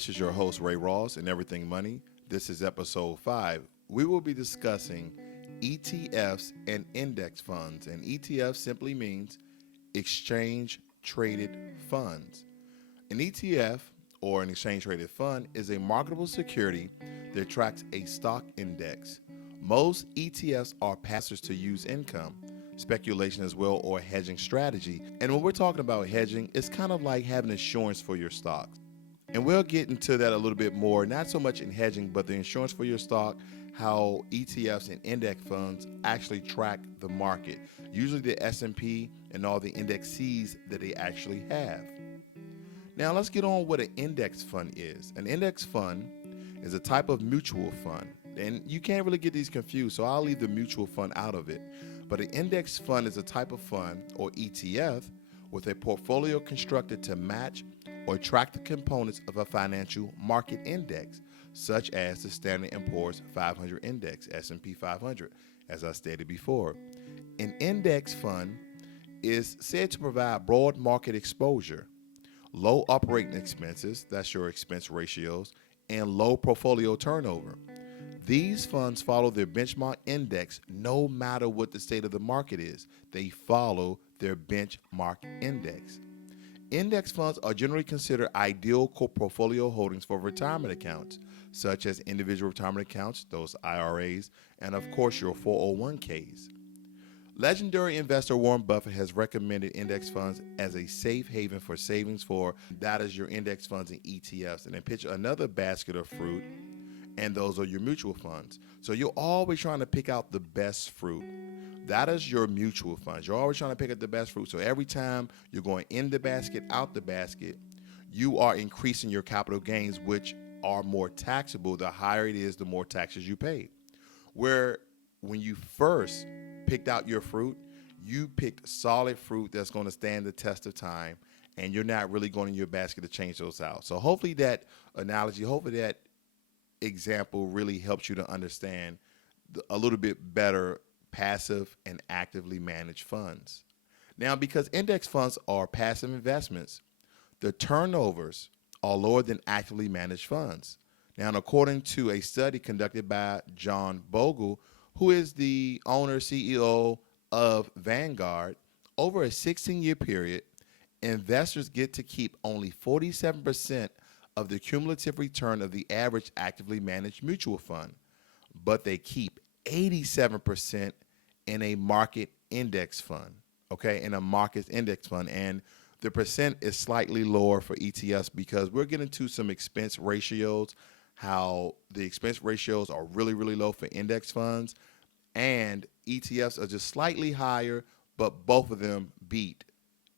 This is your host, Ray Ross, and Everything Money. This is episode 5. We will be discussing ETFs and index funds. And ETF simply means exchange traded funds. An ETF, or an exchange traded fund, is a marketable security that tracks a stock index. Most ETFs are passive to use income, speculation as well, or hedging strategy. And when we're talking about hedging, it's kind of like having insurance for your stocks. And we'll get into that a little bit more, not so much in hedging, but the insurance for your stock, how ETFs and index funds actually track the market, usually the S&P and all the indexes that they actually have. Now let's get on what an index fund is. An index fund is a type of mutual fund, and you can't really get these confused, so I'll leave the mutual fund out of it. But an index fund is a type of fund, or ETF, with a portfolio constructed to match or track the components of a financial market index, such as the Standard & Poor's 500 index, S&P 500, as I stated before. An index fund is said to provide broad market exposure, low operating expenses, that's your expense ratios, and low portfolio turnover. These funds follow their benchmark index no matter what the state of the market is. They follow their benchmark index. Index funds are generally considered ideal portfolio holdings for retirement accounts, such as individual retirement accounts, those IRAs, and of course your 401ks. Legendary investor Warren Buffett has recommended index funds as a safe haven for savings for that is your index funds and ETFs. And then picture another basket of fruit, and those are your mutual funds. So you're always trying to pick out the best fruit. That is your mutual funds. You're always trying to pick up the best fruit. So every time you're going in the basket, out the basket, you are increasing your capital gains, which are more taxable. The higher it is, the more taxes you pay. Where when you first picked out your fruit, you picked solid fruit that's going to stand the test of time, and you're not really going in your basket to change those out. So hopefully that analogy, hopefully that example really helps you to understand a little bit better passive and actively managed funds. Now, because index funds are passive investments, the turnovers are lower than actively managed funds. Now, according to a study conducted by John Bogle, who is the owner CEO of Vanguard, over a 16-year period, investors get to keep only 47% of the cumulative return of the average actively managed mutual fund, but they keep 87% in a market index fund, okay, in a market index fund. And the percent is slightly lower for ETFs because we're getting to some expense ratios, how the expense ratios are really, really low for index funds, and ETFs are just slightly higher, but both of them beat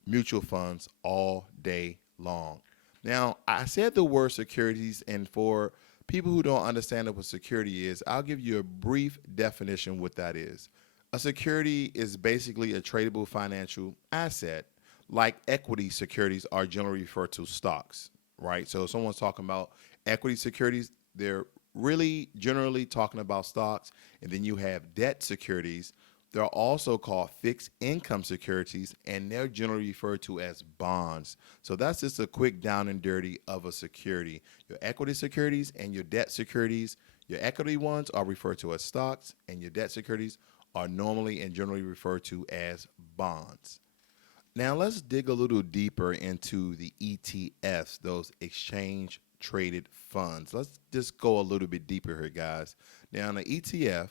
mutual funds all day long. Now, I said the word securities, and for people who don't understand what security is, I'll give you a brief definition what that is. A security is basically a tradable financial asset, like equity securities are generally referred to stocks, right? So if someone's talking about equity securities, they're really generally talking about stocks. And then you have debt securities. They're also called fixed income securities, and they're generally referred to as bonds. So that's just a quick down and dirty of a security. Your equity securities and your debt securities, your equity ones are referred to as stocks, and your debt securities are normally and generally referred to as bonds. Now let's dig a little deeper into the ETFs, those exchange traded funds. Let's just go a little bit deeper here, guys. Now, an ETF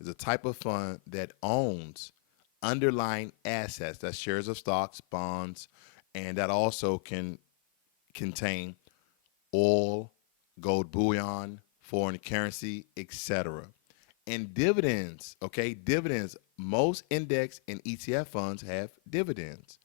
is a type of fund that owns underlying assets, that's shares of stocks, bonds, and that also can contain oil, gold bullion, foreign currency, etc. And dividends, okay, dividends, most index and ETF funds have dividends.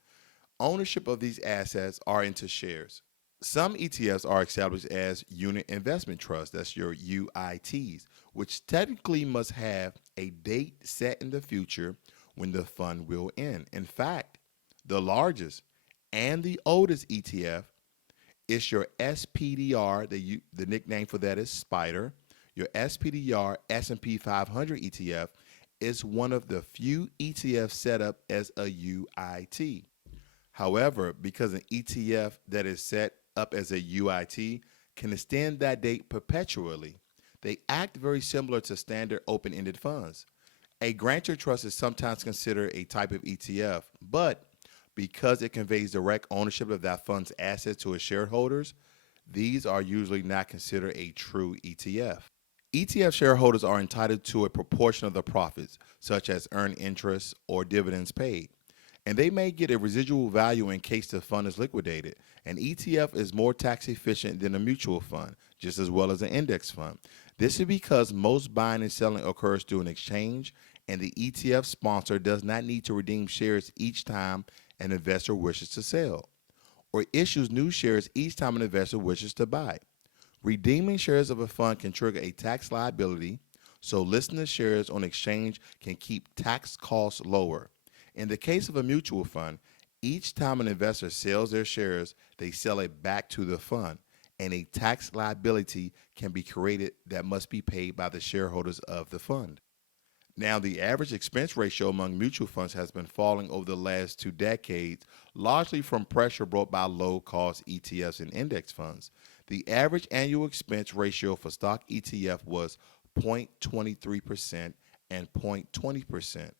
Ownership of these assets are into shares. Some ETFs are established as unit investment trusts, that's your UITs, which technically must have a date set in the future when the fund will end. In fact, the largest and the oldest ETF is your SPDR, the nickname for that is Spider. Your SPDR S&P 500 ETF is one of the few ETFs set up as a UIT. However, because an ETF that is set up as a UIT can extend that date perpetually. They act very similar to standard open ended funds. A grantor trust is sometimes considered a type of ETF, but because it conveys direct ownership of that fund's assets to its shareholders, these are usually not considered a true ETF. ETF shareholders are entitled to a proportion of the profits, such as earned interest or dividends paid, and they may get a residual value in case the fund is liquidated. An ETF is more tax efficient than a mutual fund, just as well as an index fund. This is because most buying and selling occurs through an exchange, and the ETF sponsor does not need to redeem shares each time an investor wishes to sell, or issues new shares each time an investor wishes to buy. Redeeming shares of a fund can trigger a tax liability, so listing the shares on exchange can keep tax costs lower. In the case of a mutual fund, each time an investor sells their shares, they sell it back to the fund, and a tax liability can be created that must be paid by the shareholders of the fund. Now, the average expense ratio among mutual funds has been falling over the last 2 decades, largely from pressure brought by low cost ETFs and index funds. The average annual expense ratio for stock ETF was 0.23% and 0.20%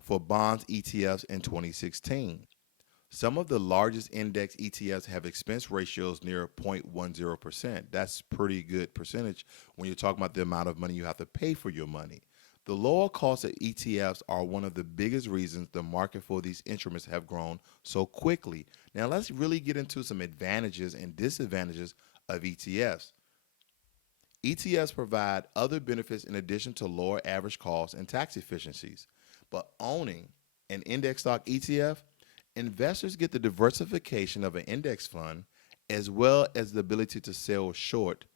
for bonds ETFs in 2016. Some of the largest index ETFs have expense ratios near 0.10%. That's pretty good percentage when you're talking about the amount of money you have to pay for your money. The lower cost of ETFs are one of the biggest reasons the market for these instruments have grown so quickly. Now let's really get into some advantages and disadvantages of ETFs. ETFs provide other benefits in addition to lower average costs and tax efficiencies. But owning an index stock ETF, investors get the diversification of an index fund as well as the ability to sell short,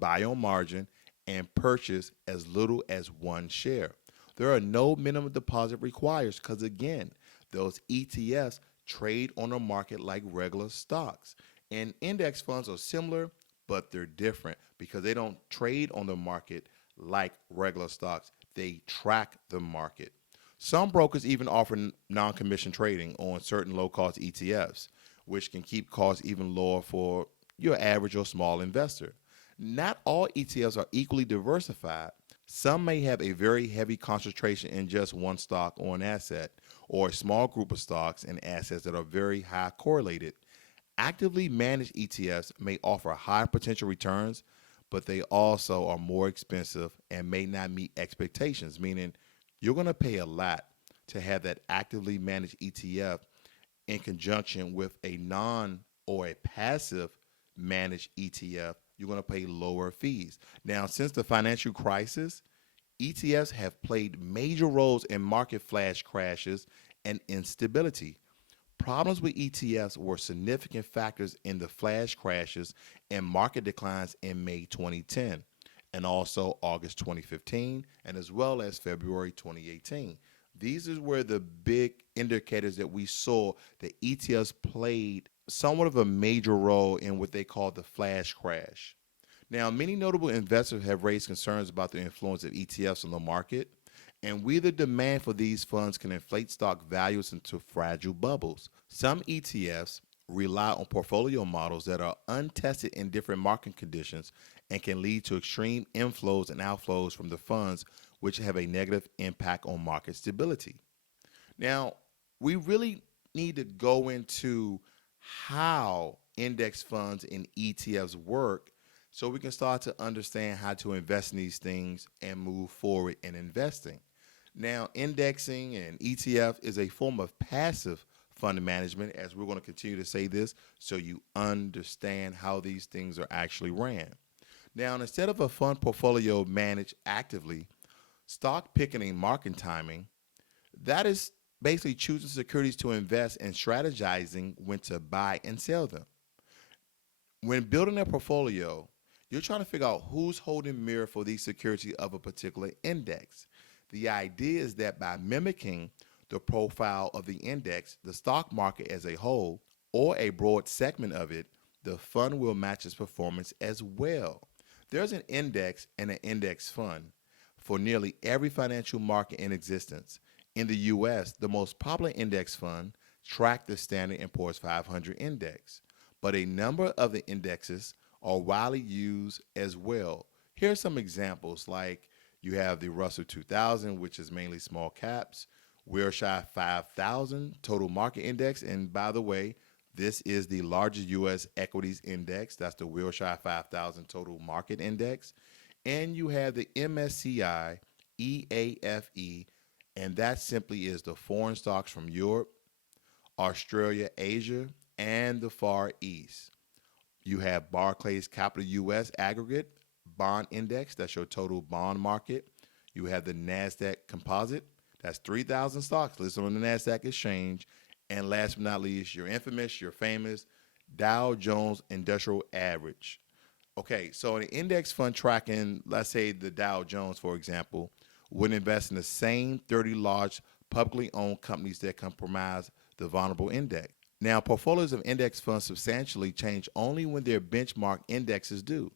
buy on margin, and purchase as little as one share. There are no minimum deposit required because, again, those ETFs trade on the market like regular stocks. And index funds are similar, but they're different because they don't trade on the market like regular stocks. They track the market. Some brokers even offer non-commission trading on certain low-cost ETFs, which can keep costs even lower for your average or small investor. Not all ETFs are equally diversified. Some may have a very heavy concentration in just one stock or an asset, or a small group of stocks and assets that are very high correlated. Actively managed ETFs may offer high potential returns, but they also are more expensive and may not meet expectations, meaning you're going to pay a lot to have that actively managed ETF in conjunction with a non or a passive managed ETF. You're going to pay lower fees. Now, since the financial crisis, ETFs have played major roles in market flash crashes and instability. Problems with ETFs were significant factors in the flash crashes and market declines in May 2010 and also August 2015 and as well as February 2018. These is where the big indicators that we saw that ETFs played somewhat of a major role in what they call the flash crash. Now, many notable investors have raised concerns about the influence of ETFs on the market, and the demand for these funds can inflate stock values into fragile bubbles. Some ETFs rely on portfolio models that are untested in different market conditions and can lead to extreme inflows and outflows from the funds, which have a negative impact on market stability. Now, we really need to go into how index funds and ETFs work so we can start to understand how to invest in these things and move forward in investing. Now, indexing and ETF is a form of passive fund management, as we're going to continue to say this so you understand how these things are actually ran. Now, instead of a fund portfolio managed actively, stock picking and market timing, that is basically choosing securities to invest and strategizing when to buy and sell them. When building a portfolio, you're trying to figure out who's holding mirror for these securities of a particular index. The idea is that by mimicking the profile of the index, the stock market as a whole, or a broad segment of it, the fund will match its performance as well. There's an index and an index fund for nearly every financial market in existence. In the US, the most popular index fund tracks the Standard & Poor's 500 index, but a number of the indexes are widely used as well. Here's some examples like you have the Russell 2000, which is mainly small caps, Wilshire 5000 total market index. And by the way, this is the largest U.S. equities index. That's the Wilshire 5000 total market index. And you have the MSCI EAFE, and that simply is the foreign stocks from Europe, Australia, Asia, and the Far East. You have Barclays Capital US Aggregate Bond Index. That's your total bond market. You have the NASDAQ Composite. That's 3,000 stocks listed on the NASDAQ exchange. And last but not least, your infamous, your famous Dow Jones Industrial Average. Okay, so an index fund tracking, let's say the Dow Jones, for example, would invest in the same 30 large publicly owned companies that comprise the vulnerable index. Now, portfolios of index funds substantially change only when their benchmark indexes do.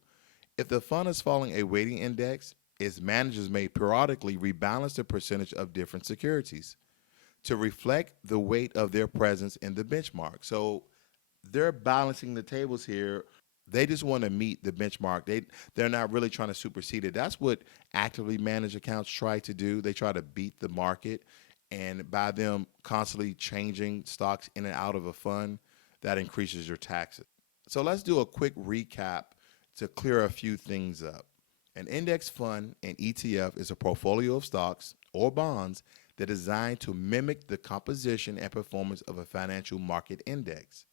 If the fund is following a weighting index, its managers may periodically rebalance the percentage of different securities to reflect the weight of their presence in the benchmark. So they're balancing the tables here. They just want to meet the benchmark. They're not really trying to supersede it. That's what actively managed accounts try to do. They try to beat the market. And by them constantly changing stocks in and out of a fund, that increases your taxes. So let's do a quick recap to clear a few things up. An index fund, an ETF, is a portfolio of stocks or bonds that is designed to mimic the composition and performance of a financial market index.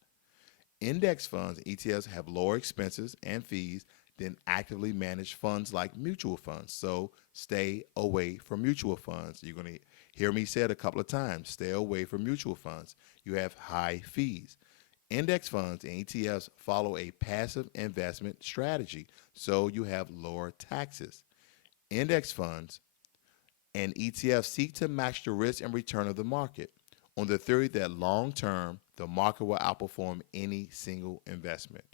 Index funds and ETFs have lower expenses and fees than actively managed funds like mutual funds. So stay away from mutual funds. You're going to hear me say it a couple of times. Stay away from mutual funds. You have high fees. Index funds and ETFs follow a passive investment strategy, so you have lower taxes. Index funds and ETFs seek to match the risk and return of the market on the theory that long term, the market will outperform any single investment.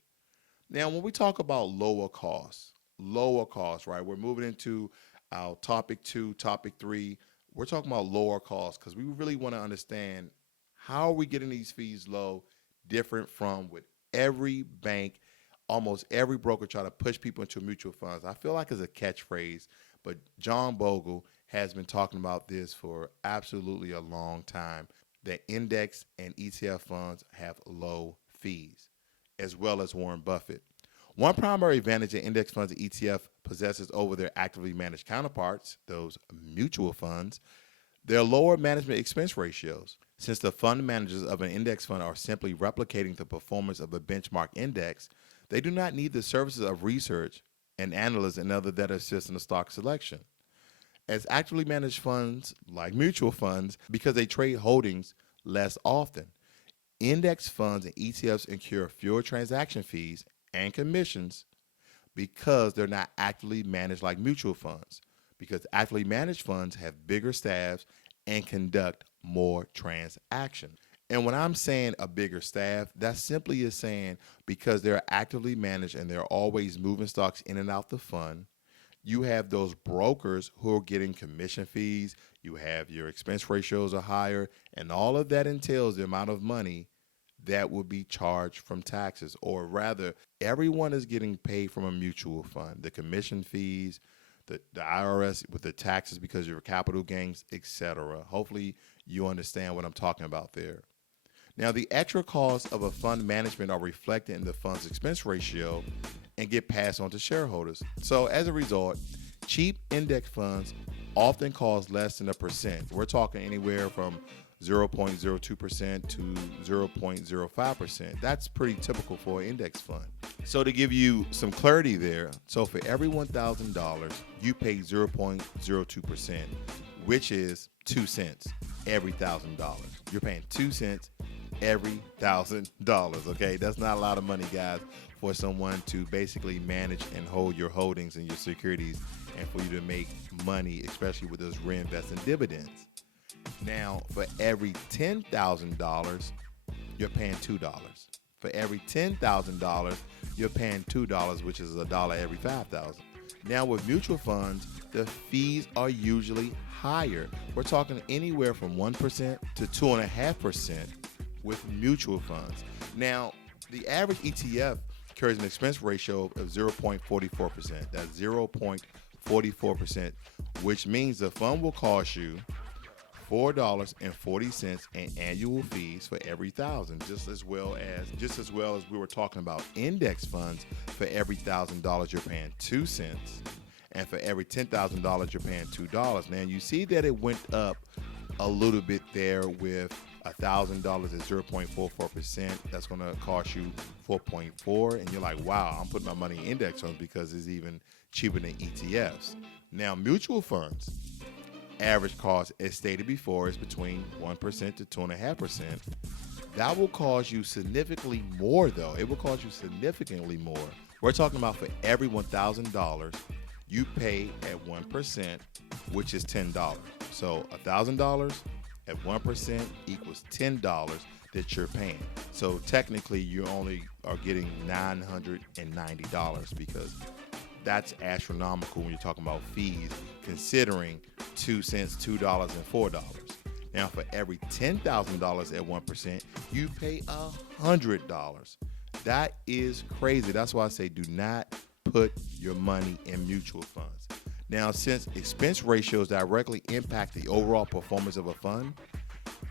Now, when we talk about lower costs, right? We're moving into our topic 2, topic 3. We're talking about lower costs because we really want to understand how are we getting these fees low, different from what every bank, almost every broker try to push people into mutual funds. I feel like it's a catchphrase, but John Bogle has been talking about this for absolutely a long time, that index and ETF funds have low fees, as well as Warren Buffett. One primary advantage that index funds and ETF possesses over their actively managed counterparts, those mutual funds, their lower management expense ratios. Since the fund managers of an index fund are simply replicating the performance of a benchmark index, they do not need the services of research and analysts and others that assist in the stock selection. As actively managed funds, like mutual funds, because they trade holdings less often, index funds and ETFs incur fewer transaction fees and commissions because they're not actively managed like mutual funds, because actively managed funds have bigger staffs and conduct more transactions. And when I'm saying a bigger staff, that simply is saying because they're actively managed and they're always moving stocks in and out the fund, you have those brokers who are getting commission fees, you have your expense ratios are higher, and all of that entails the amount of money that will be charged from taxes, or rather, everyone is getting paid from a mutual fund. The commission fees, the IRS with the taxes because of your capital gains, etc. Hopefully, you understand what I'm talking about there. Now, the extra costs of a fund management are reflected in the fund's expense ratio and get passed on to shareholders. So as a result, cheap index funds often cost less than 1%. We're talking anywhere from 0.02% to 0.05%. That's pretty typical for an index fund. So to give you some clarity there, so for every $1,000, you pay 0.02%, which is 2 cents every $1,000. You're paying 2 cents every $1,000, okay? That's not a lot of money, guys, for someone to basically manage and hold your holdings and your securities and for you to make money, especially with those reinvesting dividends. Now, for every $10,000, you're paying $2. For every $10,000, you're paying $2, which is $1 every 5,000. Now, with mutual funds, the fees are usually higher. We're talking anywhere from 1% to 2.5% with mutual funds. Now, the average ETF carries an expense ratio of 0.44%. That's 0.44%, which means the fund will cost you $4.40 in annual fees for every thousand, just as well as we were talking about index funds. For every $1,000 you're paying 2 cents, and for every $10,000 you're paying $2. Now you see that it went up a little bit there with $1,000 at 0.44%. That's going to cost you 4.4, and you're like, wow, I'm putting my money in index funds because it's even cheaper than ETFs. Now mutual funds. Average cost, as stated before, is between 1% to 2.5%. That will cost you significantly more, though. It will cost you significantly more. We're talking about for every $1,000, you pay at 1%, which is $10. So $1,000 at 1% equals $10 that you're paying. So technically, you only are getting $990 because that's astronomical when you're talking about fees, considering 2 cents, $2, and $4. Now, for every $10,000 at 1%, you pay $100. That is crazy. That's why I say do not put your money in mutual funds. Now, since expense ratios directly impact the overall performance of a fund,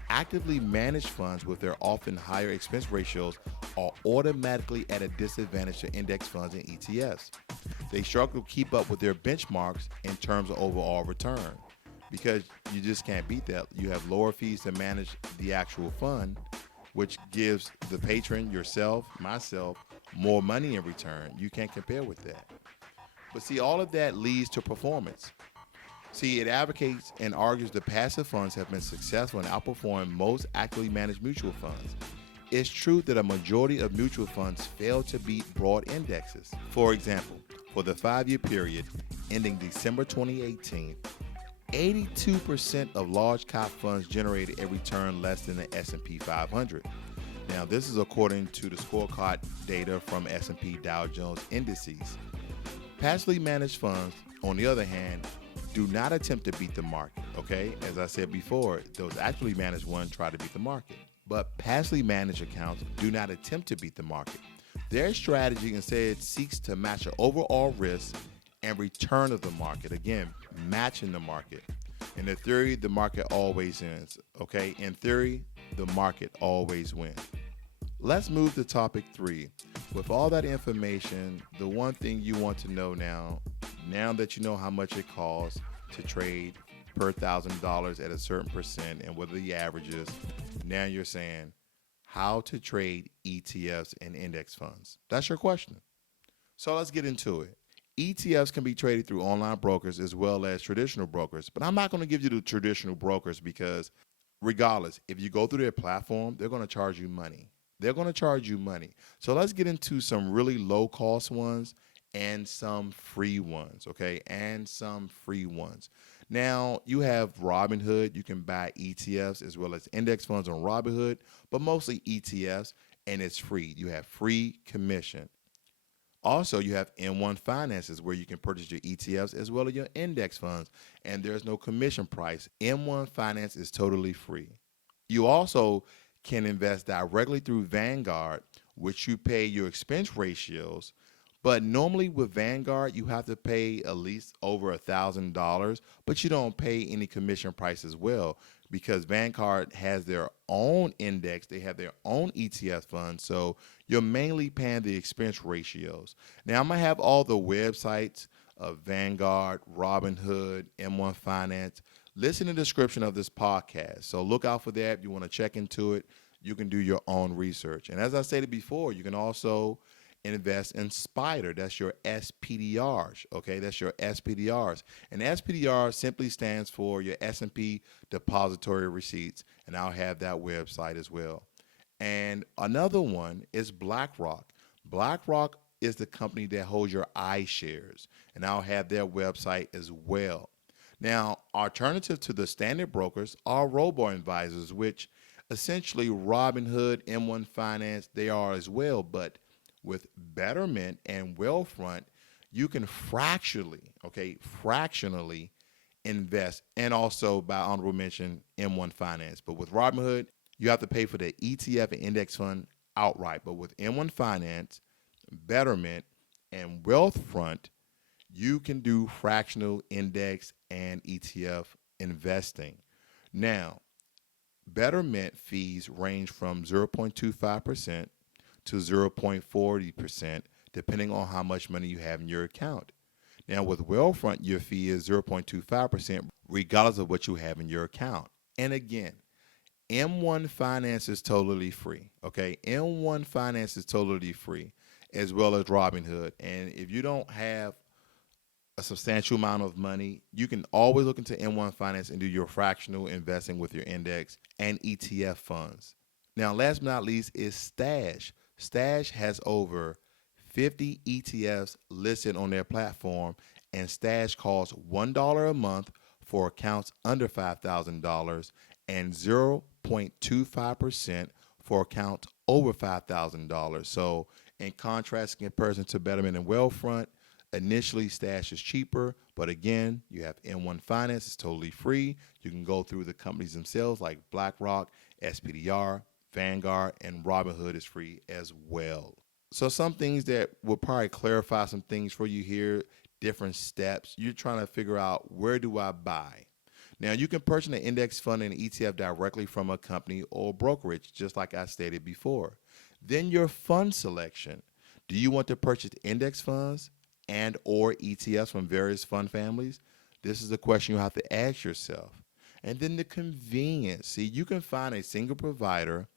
actively managed funds with their often higher expense ratios are automatically at a disadvantage to index funds and ETFs. They struggle to keep up with their benchmarks in terms of overall return because you just can't beat that. You have lower fees to manage the actual fund, which gives the patron, yourself, myself, more money in return. You can't compare with that. But see, all of that leads to performance. See, it advocates and argues the passive funds have been successful in outperforming most actively managed mutual funds. It's true that a majority of mutual funds fail to beat broad indexes. For example, for the 5-year period ending December 2018, 82% of large cap funds generated a return less than the S&P 500. Now, this is according to the scorecard data from S&P Dow Jones Indices. Passively managed funds, on the other hand, do not attempt to beat the market, okay? As I said before, those actively managed ones try to beat the market. But passively managed accounts do not attempt to beat the market. Their strategy instead seeks to match the overall risk and return of the market. Again, matching the market. In the theory, the market always wins, okay? In theory, the market always wins. Let's move to topic 3. With all that information, the one thing you want to know now that you know how much it costs to trade per $1,000 at a certain percent and what the average is, now you're saying how to trade ETFs and index funds. That's your question. So let's get into it. ETFs can be traded through online brokers as well as traditional brokers, but I'm not going to give you the traditional brokers because regardless, if you go through their platform, they're going to charge you money. So let's get into some really low cost ones and some free ones, okay? Now, you have Robinhood. You can buy ETFs as well as index funds on Robinhood, but mostly ETFs, and it's free. You have free commission. Also, you have M1 Finances where you can purchase your ETFs as well as your index funds, and there's no commission price. M1 Finance is totally free. You also can invest directly through Vanguard, which you pay your expense ratios. But normally with Vanguard, you have to pay at least over $1,000, but you don't pay any commission price as well because Vanguard has their own index. They have their own ETF fund. So you're mainly paying the expense ratios. Now, I'm going to have all the websites of Vanguard, Robinhood, M1 Finance. Listen to the description of this podcast. So look out for that. If you want to check into it, you can do your own research. And as I stated before, you can also invest in Spider. That's your SPDRs, okay? That's your SPDRs. And SPDR simply stands for your S&P Depository Receipts, and I'll have that website as well. And another one is BlackRock. BlackRock is the company that holds your iShares, and I'll have their website as well. Now, alternative to the standard brokers are robo-advisors, which essentially Robinhood, M1 Finance, they are as well, but with Betterment and Wealthfront, you can fractionally invest, and also by honorable mention, M1 Finance. But with Robinhood, you have to pay for the ETF and index fund outright. But with M1 Finance, Betterment, and Wealthfront, you can do fractional index and ETF investing. Now, Betterment fees range from 0.25% to 0.40%, depending on how much money you have in your account. Now, with Wealthfront, your fee is 0.25%, regardless of what you have in your account. And again, M1 Finance is totally free. Okay, M1 Finance is totally free, as well as Robinhood. And if you don't have a substantial amount of money, you can always look into M1 Finance and do your fractional investing with your index and ETF funds. Now, last but not least is Stash. Stash has over 50 ETFs listed on their platform, and Stash costs $1 a month for accounts under $5,000 and 0.25% for accounts over $5,000. So, in contrast, in comparison to Betterment and Wealthfront, initially Stash is cheaper, but again, you have M1 Finance, it's totally free. You can go through the companies themselves like BlackRock, SPDR, Vanguard, and Robinhood is free as well. So some things that will probably clarify some things for you here, different steps. You're trying to figure out, where do I buy? Now, you can purchase an index fund and an ETF directly from a company or brokerage, just like I stated before. Then your fund selection. Do you want to purchase index funds and or ETFs from various fund families? This is a question you have to ask yourself. And then the convenience. See, you can find a single provider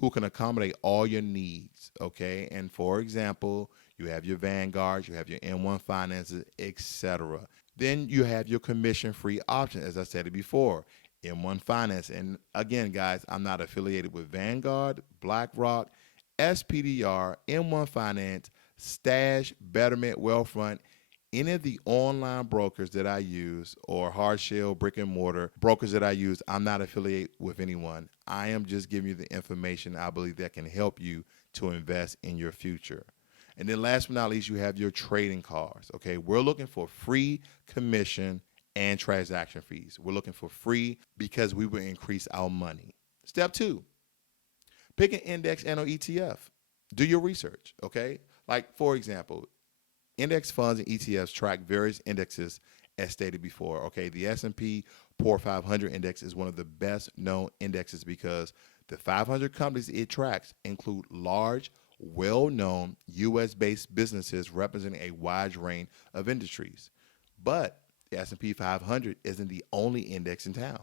who can accommodate all your needs, okay? And for example, you have your Vanguard, you have your M1 Finances, etc. Then you have your commission-free option, as I said it before, M1 Finance. And again, guys, I'm not affiliated with Vanguard, BlackRock, SPDR, M1 Finance, Stash, Betterment, Wealthfront, any of the online brokers that I use, or hard shell brick and mortar brokers that I use. I'm not affiliated with anyone. I am just giving you the information I believe that can help you to invest in your future. And then last but not least, you have your trading cards. Okay, we're looking for free commission and transaction fees. We're looking for free because we will increase our money. Step 2, pick an index and or ETF. Do your research, okay? Like, for example, index funds and ETFs track various indexes as stated before. Okay, the S&P Poor 500 index is one of the best known indexes because the 500 companies it tracks include large, well-known U.S.-based businesses representing a wide range of industries. But the S&P 500 isn't the only index in town.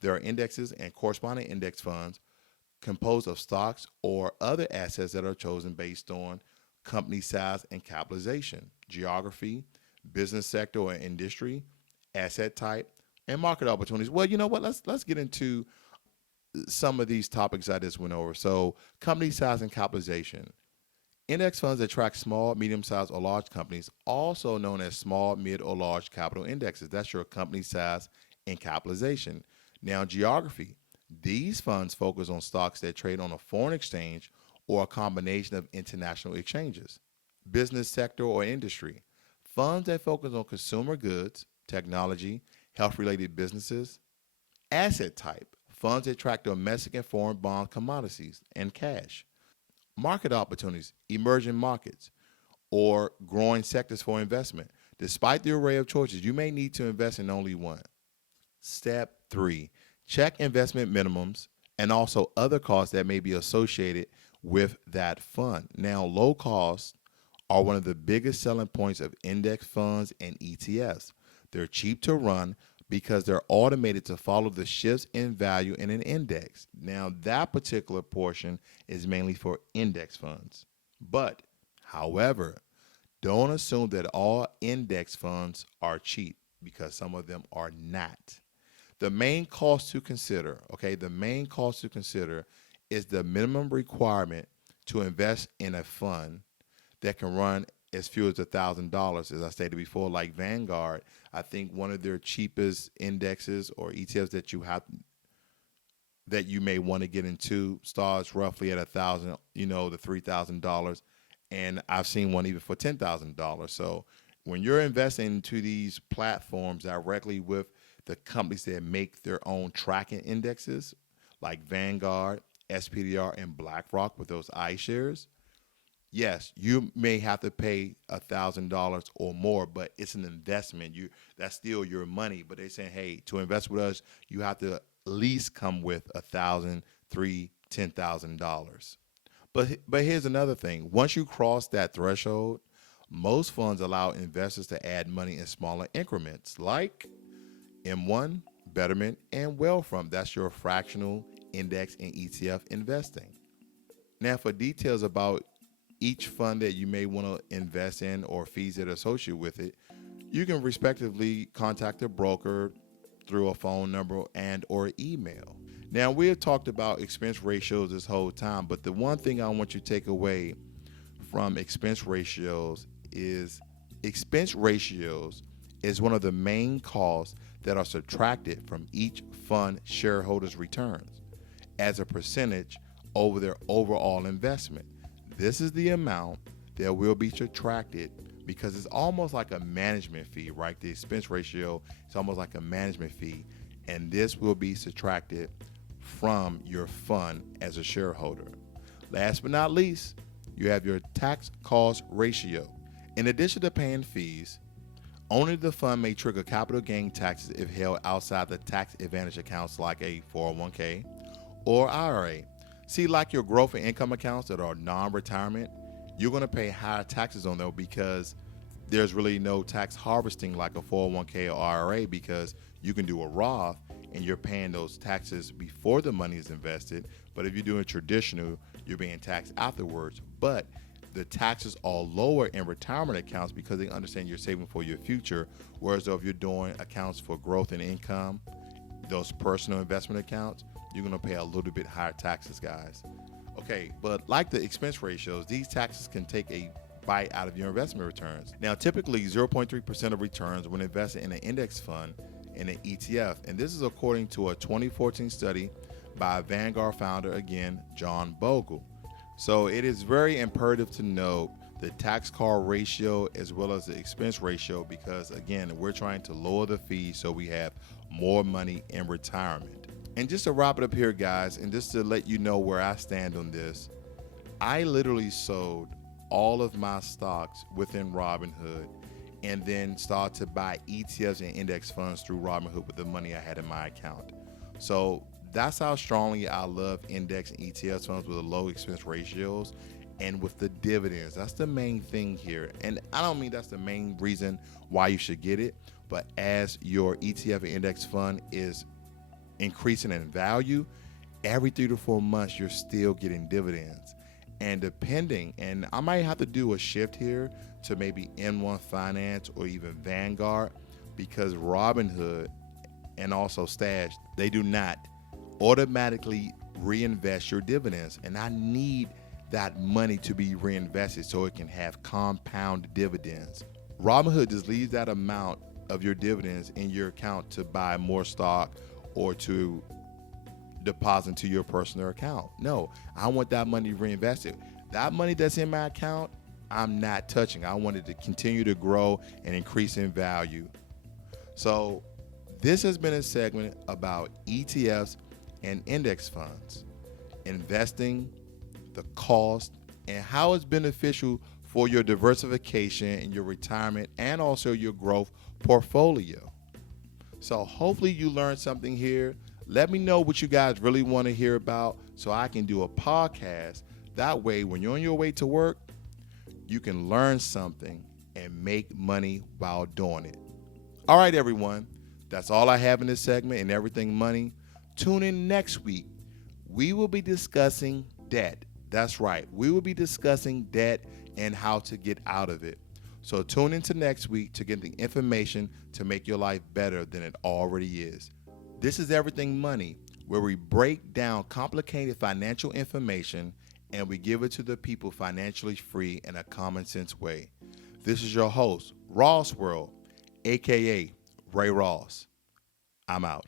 There are indexes and corresponding index funds composed of stocks or other assets that are chosen based on company size and capitalization, geography, business sector or industry, asset type, and market opportunities. Well, you know what? Let's get into some of these topics I just went over. So, company size and capitalization. Index funds that track small, medium-sized, or large companies, also known as small, mid, or large capital indexes. That's your company size and capitalization. Now, geography. These funds focus on stocks that trade on a foreign exchange or a combination of international exchanges. Business sector or industry. Funds that focus on consumer goods, technology, health-related businesses. Asset type. Funds that track domestic and foreign bond commodities and cash. Market opportunities, emerging markets, or growing sectors for investment. Despite the array of choices, you may need to invest in only one. Step 3, check investment minimums and also other costs that may be associated with that fund. Now, low costs are one of the biggest selling points of index funds and ETFs. They're cheap to run because they're automated to follow the shifts in value in an index. Now, that particular portion is mainly for index funds. But, however, don't assume that all index funds are cheap because some of them are not. The main cost to consider, okay, the main cost to consider is the minimum requirement to invest in a fund that can run as few as $1,000. As I stated before, like Vanguard, I think one of their cheapest indexes or ETFs that you may want to get into starts roughly at $1,000, to $3,000, and I've seen one even for $10,000. So when you're investing into these platforms directly with the companies that make their own tracking indexes, like Vanguard, SPDR, and BlackRock with those iShares, Yes, you may have to pay $1,000 or more, but it's an investment. That's still your money. But they're saying, hey, to invest with us, you have to at least come with $10,000. But here's another thing. Once you cross that threshold, most funds allow investors to add money in smaller increments, like M1, Betterment, and Wealthfront. That's your fractional index and ETF investing. Now, for details about each fund that you may want to invest in or fees that are associated with it, you can respectively contact a broker through a phone number and or email. Now, we have talked about expense ratios this whole time, but the one thing I want you to take away from expense ratios is one of the main costs that are subtracted from each fund shareholders' returns as a percentage over their overall investment. This is the amount that will be subtracted because it's almost like a management fee, right? The expense ratio is almost like a management fee, and this will be subtracted from your fund as a shareholder. Last but not least, you have your tax cost ratio. In addition to paying fees, only the fund may trigger capital gain taxes if held outside the tax advantage accounts like a 401k or IRA. See, like your growth and income accounts that are non-retirement, you're going to pay higher taxes on them because there's really no tax harvesting like a 401k or IRA, because you can do a Roth and you're paying those taxes before the money is invested. But if you're doing traditional, you're being taxed afterwards. But the taxes are lower in retirement accounts because they understand you're saving for your future. Whereas if you're doing accounts for growth and income, those personal investment accounts, you're going to pay a little bit higher taxes, guys. Okay, but like the expense ratios, these taxes can take a bite out of your investment returns. Now, typically 0.3% of returns when invested in an index fund and an ETF. And this is according to a 2014 study by Vanguard founder, again, John Bogle. So it is very imperative to know the tax card ratio as well as the expense ratio, because again, we're trying to lower the fees so we have more money in retirement. And just to wrap it up here, guys, and just to let you know where I stand on this, I literally sold all of my stocks within Robinhood and then started to buy ETFs and index funds through Robinhood with the money I had in my account. So that's how strongly I love index and ETF funds with the low expense ratios and with the dividends. That's the main thing here. And I don't mean that's the main reason why you should get it, but as your ETF and index fund is increasing in value, every 3 to 4 months, you're still getting dividends. And depending, and I might have to do a shift here to maybe M1 Finance or even Vanguard, because Robinhood and also Stash, they do not automatically reinvest your dividends. And I need that money to be reinvested so it can have compound dividends. Robinhood just leaves that amount of your dividends in your account to buy more stock or to deposit to your personal account. No, I want that money reinvested. That money that's in my account, I'm not touching. I want it to continue to grow and increase in value. So this has been a segment about ETFs and index funds, investing, the cost, and how it's beneficial for your diversification in your retirement and also your growth portfolio. So hopefully you learned something here. Let me know what you guys really want to hear about so I can do a podcast. That way, when you're on your way to work, you can learn something and make money while doing it. All right, everyone. That's all I have in this segment and everything money. Tune in next week. We will be discussing debt. That's right. We will be discussing debt and how to get out of it. So tune into next week to get the information to make your life better than it already is. This is Everything Money, where we break down complicated financial information and we give it to the people financially free in a common sense way. This is your host, Ross World, aka Ray Ross. I'm out.